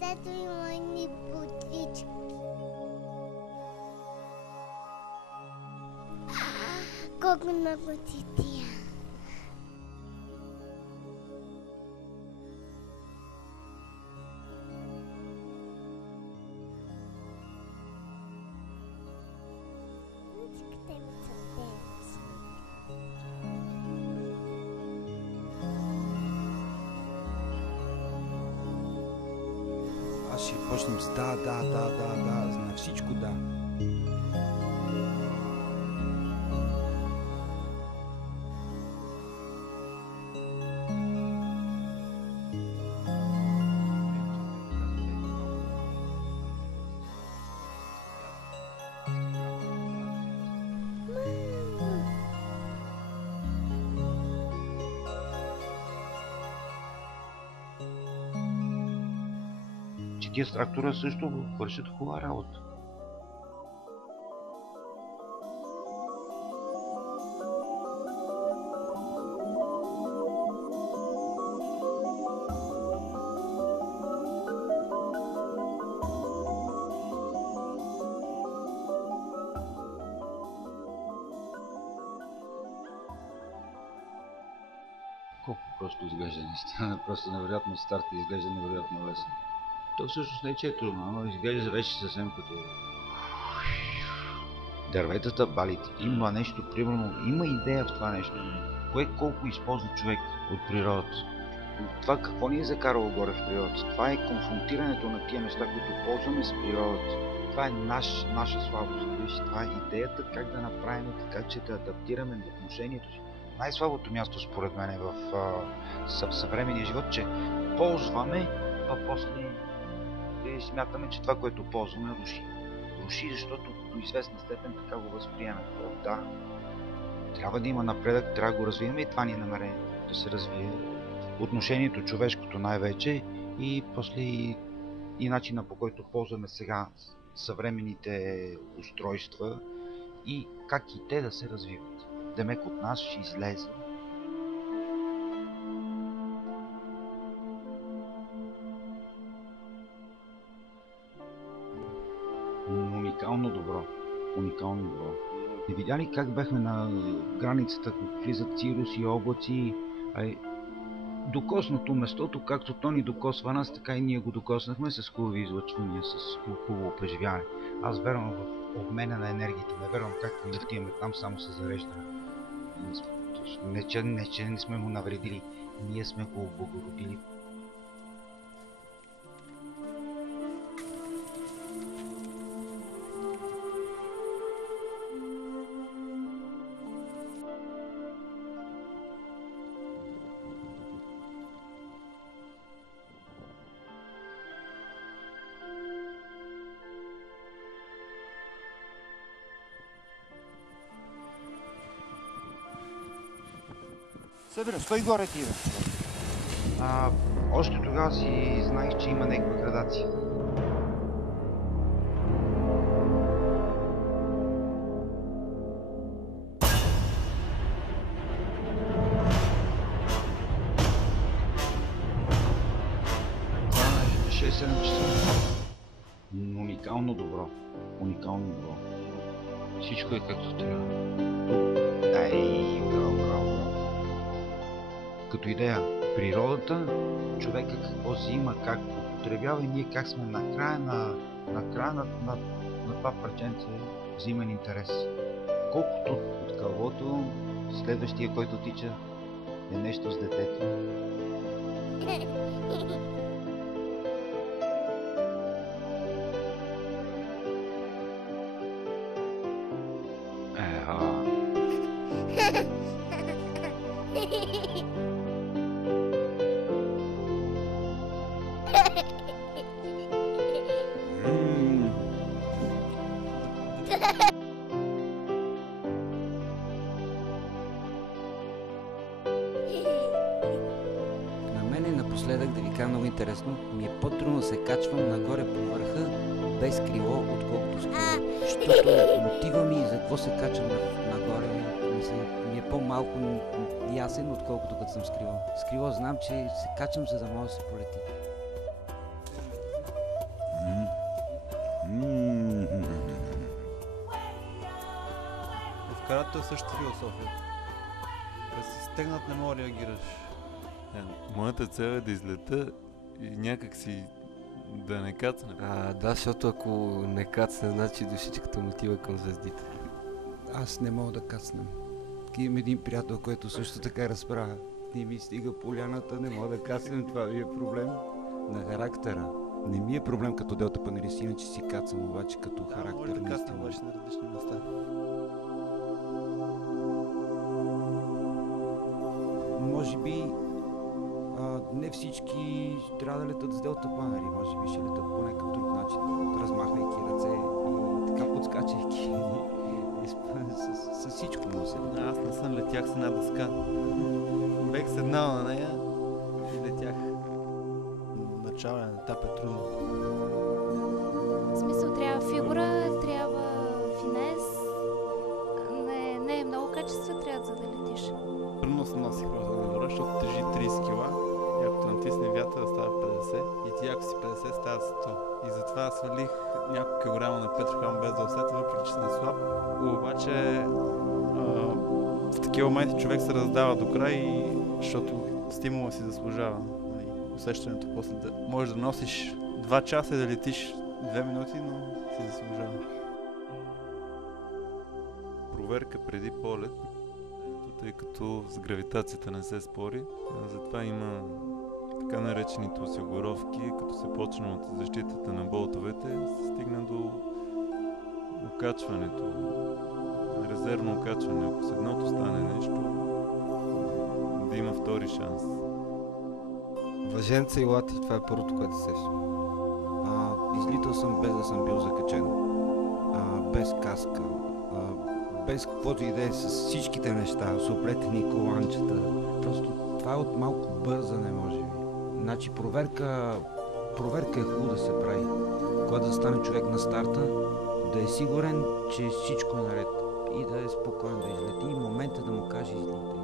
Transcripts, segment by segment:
където има едни ботички. Колко много ти тия. Аз ще почнем с да, на всичко да. Че тия с трактора също вършат хубава работа. Колко просто изглежда наистина, просто невероятно старт и изглежда невероятно лесно. То всъщност не е трудно, но изглежда вече съвсем като дърветата, балите. Има нещо, примерно, има идея в това нещо. Кое колко използва човек от природата. Това какво ни е закарало горе в природата. Това е конфронтирането на тия неща, които ползваме с природата. Това е наша слабост. Това е идеята как да направим така, че да адаптираме отношението си. Най-слабото място според мен е в съвременния живот, че ползваме, а после смятаме, че това, което ползваме, руши. Руши, защото до известна степен така го възприемаме. Да, трябва да има напредък, трябва да го развием и това ни е намерение да се развие отношението човешкото най-вече и после и начина, по който ползваме сега съвременните устройства и как и те да се развиват. Демек от нас ще излезе уникално добро. Уникално добро. Не видя ли как бяхме на границата, как влизат цируси, облаци, докосното местото, както то ни докосва нас, така и ние го докоснахме с хубави излъчвания, с хубаво преживяване. Аз вярвам в обмена на енергията, не вярвам как да отиваме там само се зареждаме. Не, че не сме му навредили, ние сме го облагородили. Събира, стой горе ти, бе. Още тогава си знаех, че има някаква градация. Това е 6-7 часа. Уникално добро. Уникално добро. Всичко е както трябва. Браво. Като идея, природата, човека какво взима, как употребява и ние как сме на края на това парченце взимен интерес. Колкото от кълбото, следващия, който тича, е нещо с детето. Напоследък, да ви кажа много интересно, ми е по-трудно да се качвам нагоре по върха без крило, отколкото с крило. Защото мотива ми за какво се качвам нагоре ми е по-малко ясен, отколкото като съм с крило. С крило знам, че се качвам, за да мога да се полети. лятото е същата философия. Като си стегнат, не мога да реагираш. Моята цел е да излета и някак си да не кацне. Да, защото ако не кацне, значи душичката му отива към звездите. Аз не мога да кацнем. Имам един приятел, който също така разправя. Не ми стига поляната, не мога да кацнем, това ми е проблем на характера. Не ми е проблем като делта панелист, иначе си кацам, обаче като характер. Може да кацнем обаче на различни места. Може би не всички трябва да летат с делта панери, може би ще летат по някакъв друг начин, размахвайки ръце и така подскачайки. С всичко му се летят. Аз не съм летях с една дъска. Бех седнал на нея и летях. Начален етап е трудно. В смисъл трябва фигура, трябва финес. Не е много качество, трябва за да летиш. Трудно се носи хората на горе, защото тежи 30 кг. И ако те натисне вятъра, става 50. И ти ако си 50, става 100. И затова свалих няколко килограма на Петрохан без да усета, въпреки че съм слаб. Обаче в такива моменти човек се раздава до край, защото стимула си заслужава. Усещането после да можеш да носиш 2 часа и да летиш 2 минути, но си заслужава. Проверка преди полет, тъй като с гравитацията не се спори, затова има така наречените осигуровки, като се почне от защитата на болтовете, се стигна до окачването, резервно окачване. Ако с едното стане нещо, да има втори шанс. Въженца и лати, това е първото, което се сещам. Излитал съм без да съм бил закачен, без каска, без каквото и да е, с всичките неща, с оплетени коланчета. Просто това е от малко бързане, може би. Значи проверка е хубаво да се прави. Когато да стане човек на старта, да е сигурен, че всичко е наред и да е спокоен да излети и момента да му каже излети.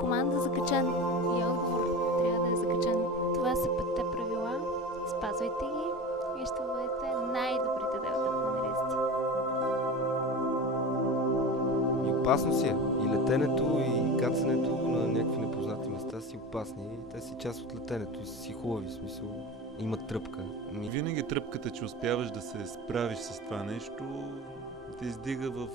Команда закачен и отговор трябва да е закачен. Това са 5-те правила. Спазвайте ги и ще бъдете най-добрите делта панелисти. И опасно си е. И летенето, и кацането на някакви непознати места си опасни. И те си част от летенето и си хубави, в смисъл. Имат тръпка. Винаги тръпката, че успяваш да се справиш с това нещо, те издига в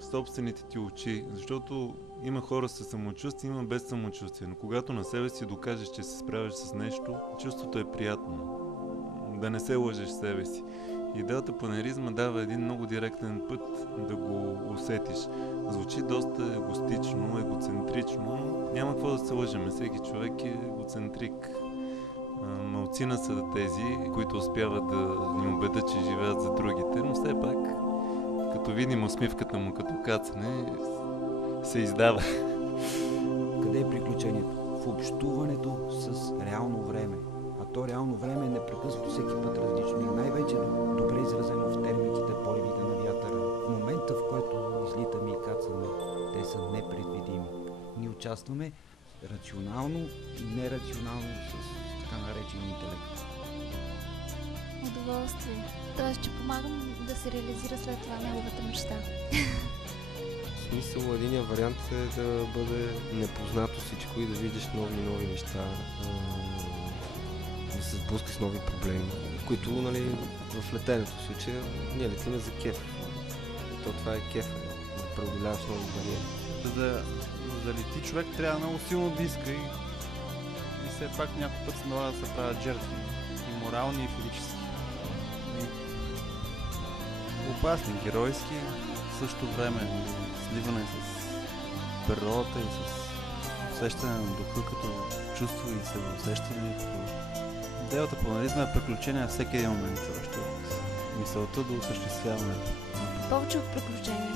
собствените ти очи, защото има хора с самочувствие, има без самочувствие, но когато на себе си докажеш, че се справиш с нещо, чувството е приятно, да не се лъжеш себе си. И делтапланеризма дава един много директен път да го усетиш. Звучи доста егостично, егоцентрично, но няма какво да се лъжеме, всеки човек е егоцентрик. Малцина са тези, които успяват да ни убедят, че живеят за другите, но все пак, като видим усмивката му като кацане, се издава. Къде е приключението? В общуването с реално време. А то реално време е непрекъснато всеки път различно и най-вече добре изразено в термиките, поривите на вятъра. В момента, в който излитаме и кацаме, те са непредвидими. Ние участваме рационално и нерационално с така наречен интелект. Удоволствие. Тоест, че помагам да се реализира след това неговата мечта. В смисъл, единия вариант е да бъде непознато всичко и да виждаш нови неща, да се сблъскаш с нови проблеми, които, нали, в летенето в случая ние летиме за кеф. То това е кеф, да преодоляваш нови бариери. За да лети човек трябва много силно да иска и все пак някой път се налага да се правят жертви. И морални, и физически. И опасни, геройски, в същото време сливане с природата и с усещане на духа като чувство и себеусещане. Делтапланеризма е приключение всеки един момент, още от мисълта до осъществяването. Повече от приключения.